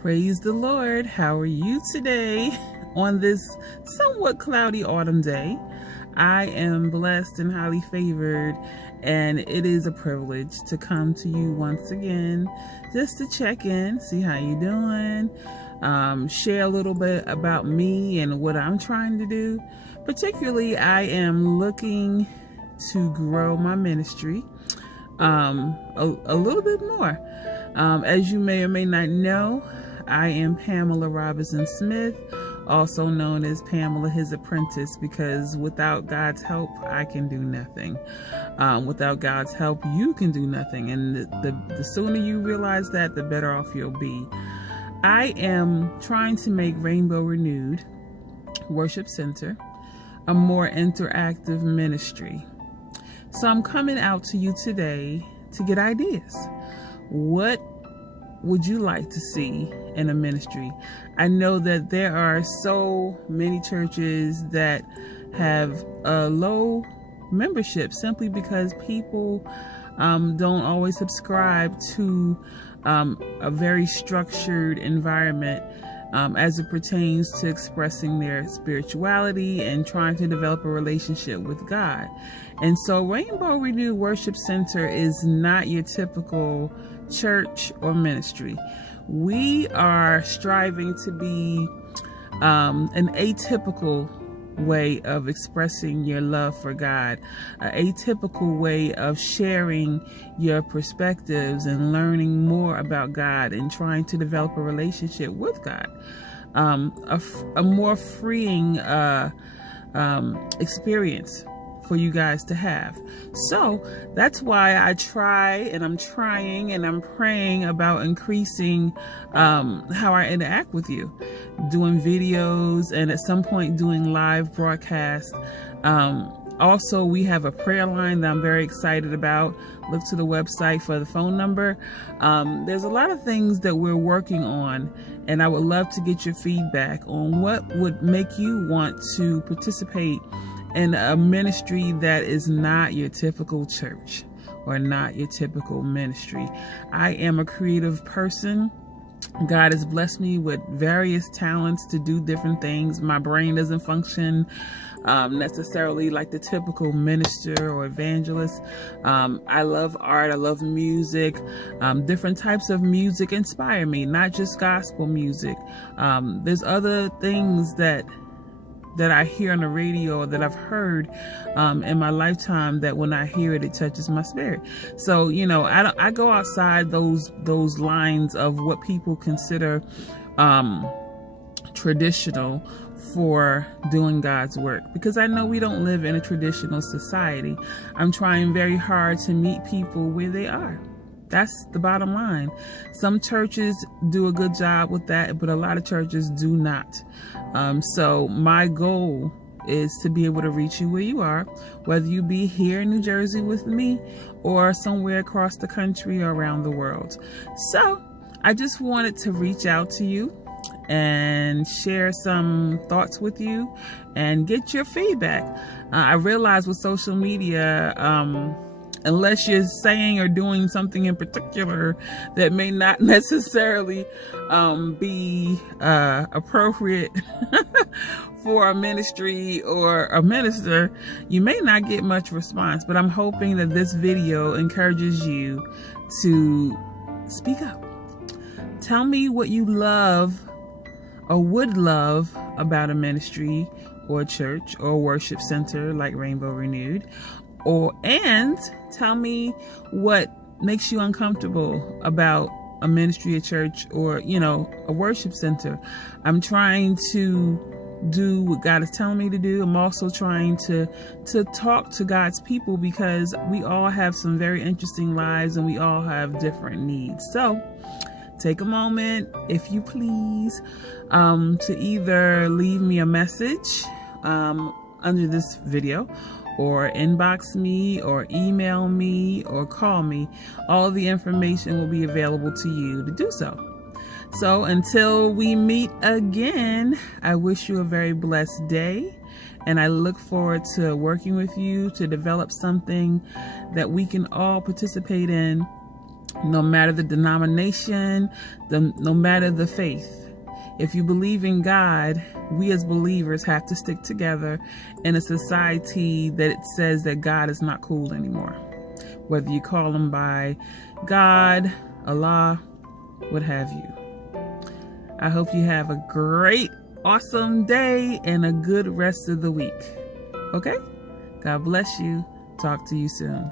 Praise the Lord. How are you today on this somewhat cloudy autumn day? I am blessed and highly favored, and it is a privilege to come to you once again just to check in, see how you're doing, share a little bit about me and what I'm trying to do. Particularly, I am looking to grow my ministry a little bit more. As you may or may not know, I am Pam'ela Robinson Smith, also known as Pam'ela, his apprentice, because without God's help, I can do nothing. Without God's help, you can do nothing. And the sooner you realize that, the better off you'll be. I am trying to make ReNEWed Worship Center a more interactive ministry. So I'm coming out to you today to get ideas. What would you like to see in a ministry? I know that there are so many churches that have a low membership simply because people don't always subscribe to a very structured environment as it pertains to expressing their spirituality and trying to develop a relationship with God. And so ReNEWed Worship Center is not your typical church or ministry. We are striving to be an atypical way of expressing your love for God, an atypical way of sharing your perspectives and learning more about God and trying to develop a relationship with God, a more freeing experience for you guys to have. So that's why I'm trying and I'm praying about increasing how I interact with you, doing videos and at some point doing live broadcasts. Also, we have a prayer line that I'm very excited about. Look to the website for the phone number. There's a lot of things that we're working on, and I would love to get your feedback on what would make you want to participate in a ministry that is not your typical church or not your typical ministry. I am a creative person. God has blessed me with various talents to do different things. My brain doesn't function necessarily like the typical minister or evangelist. I love art. I love music. Different types of music inspire me, not just gospel music. There's other things that I hear on the radio, that I've heard in my lifetime, that when I hear it, it touches my spirit. So, you know, I go outside those lines of what people consider traditional for doing God's work, because I know we don't live in a traditional society. I'm trying very hard to meet people where they are. That's the bottom line. Some churches do a good job with that, but a lot of churches do not. So my goal is to be able to reach you where you are, whether you be here in New Jersey with me or somewhere across the country or around the world. So I just wanted to reach out to you and share some thoughts with you and get your feedback. I realize with social media, unless you're saying or doing something in particular that may not necessarily be appropriate for a ministry or a minister, you may not get much response. But I'm hoping that this video encourages you to speak up. Tell me what you love or would love about a ministry or a church or a worship center like ReNEWed. And tell me what makes you uncomfortable about a ministry, a church, or, you know, a worship center. I'm trying to do what God is telling me to do. I'm also trying to talk to God's people, because we all have some very interesting lives and we all have different needs. So take a moment, if you please, to either leave me a message under this video, or inbox me, or email me, or call me. All the information will be available to you to do so. So until we meet again, I wish you a very blessed day, and I look forward to working with you to develop something that we can all participate in No matter the denomination, no matter the faith. If you believe in God, we as believers have to stick together in a society that it says that God is not cool anymore. Whether you call him by God, Allah, what have you. I hope you have a great, awesome day and a good rest of the week. Okay? God bless you. Talk to you soon.